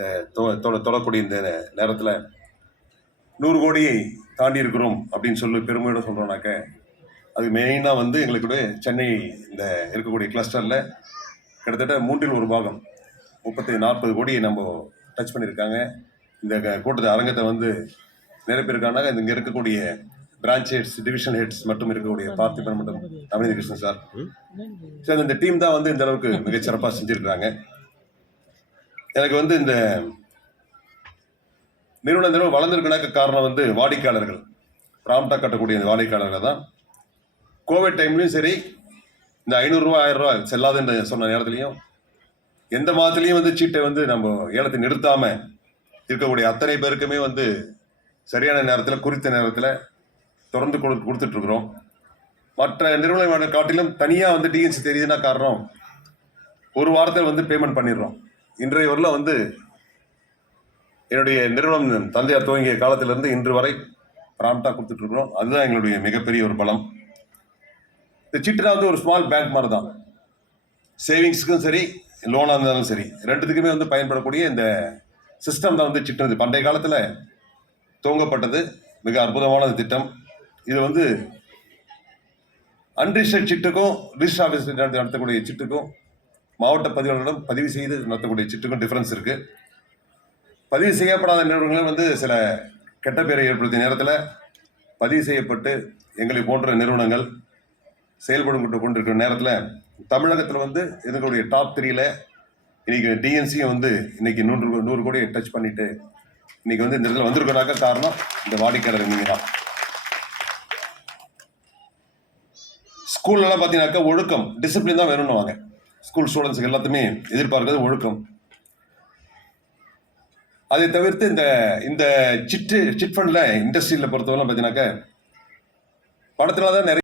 இந்த தொடரக்கூடிய இந்த நேரத்தில் 100 கோடியை தாண்டி இருக்கிறோம் அப்படின்னு சொல்லி பெருமையோட சொல்கிறோம்னாக்க அது மெயினாக வந்து எங்களுக்கு சென்னை இந்த இருக்கக்கூடிய கிளஸ்டரில் கிட்டத்தட்ட 1/3 பாகம் 30-40 கோடியை நம்ம டச் பண்ணியிருக்காங்க. இந்த கூட்டத்தை அரங்கத்தை வந்து நிரப்பியிருக்காங்க. இங்கே இருக்கக்கூடிய பிரான்ச் ஹெட்ஸ், டிவிஷன் ஹெட்ஸ் மட்டும் இருக்கக்கூடிய பார்த்திபன் மற்றும் அமிர்த கிருஷ்ணன் சார், சார் இந்த டீம் தான் வந்து இந்த அளவுக்கு மிகச்சிறப்பாக செஞ்சுருக்கிறாங்க. எனக்கு வந்து இந்த நிறுவனம் வளர்ந்துருக்குனாக்க காரணம் வந்து வாடிக்கையாளர்கள், ப்ராம்ப்டாக கட்டக்கூடிய இந்த வாடிக்கையாளர்கள் தான். கோவிட் டைம்லையும் சரி, இந்த 500 ரூபா 1000 ரூபா செல்லாதுன்னு சொன்ன நேரத்துலையும் எந்த மாதத்துலையும் வந்து சீட்டை வந்து நம்ம ஏலத்தை நிறுத்தாமல் இருக்கக்கூடிய அத்தனை பேருக்குமே வந்து சரியான நேரத்தில் குறித்த நேரத்தில் தொடர்ந்து கொடுத்துட்ருக்குறோம். மற்ற நிறுவன காட்டிலும் தனியாக வந்து டிஎன்சி தெரியுதுன்னா காரணம், ஒரு வாரத்தில் வந்து பேமெண்ட் பண்ணிடுறோம். இன்றைய வரல வந்து என்னுடைய நிறுவனம் தந்தையார் துவங்கிய காலத்திலேருந்து இன்று வரை ப்ராம்ப்டாக கொடுத்துட்ருக்குறோம். அதுதான் எங்களுடைய மிகப்பெரிய ஒரு பலம். இந்த சீட்டுனா வந்து ஒரு ஸ்மால் பேங்க் மாதிரி தான். சேவிங்ஸுக்கும் சரி, லோனாக இருந்தாலும் சரி, ரெண்டுத்துக்குமே வந்து பயன்படக்கூடிய இந்த சிஸ்டம் தான் வந்து சிட்டுறது. பண்டைய காலத்தில் துவங்கப்பட்டது மிக அற்புதமான திட்டம். இது வந்து அன்ரிஜிஸ்டர்ட் சிட்டுக்கும் ரிஜிஸ்டர் ஆஃபீஸ் நடத்தக்கூடிய சிட்டுக்கும் மாவட்ட பதிவாளர்களிடம் பதிவு செய்து நடத்தக்கூடிய சிட்டுக்கும் டிஃப்ரென்ஸ் இருக்குது. பதிவு செய்யப்படாத நிறுவனங்கள் வந்து சில கெட்ட பேரை ஏற்படுத்திய நேரத்தில் பதிவு செய்யப்பட்டு எங்களை போன்ற நிறுவனங்கள் செயல்படும் கொண்டிருக்கிற நேரத்தில் தமிழகத்தில் வந்து இதனுடைய டாப் 3ல் இன்றைக்கி டிஎன்சியும் வந்து இன்றைக்கி 100 கோடியை டச் பண்ணிவிட்டு இன்றைக்கி வந்து இந்த இடத்துல வந்திருக்கனாக்க காரணம் இந்த வாடிக்கையாளர் நீங்கள் தான். ஸ்கூல்லலாம் பார்த்தீங்கன்னாக்கா ஒழுக்கம், டிசிப்ளின் தான் வேணும்னு வாங்க. ஸ்கூல் ஸ்டூடெண்ட்ஸுக்கு எல்லாத்துமே எதிர்பார்க்கிறது ஒழுக்கம். அதை தவிர்த்து இந்த சிட் ஃபண்டில் இண்டஸ்ட்ரியில் பொறுத்தவரை பார்த்தீங்கன்னாக்கா பணத்தில் தான் நிறைய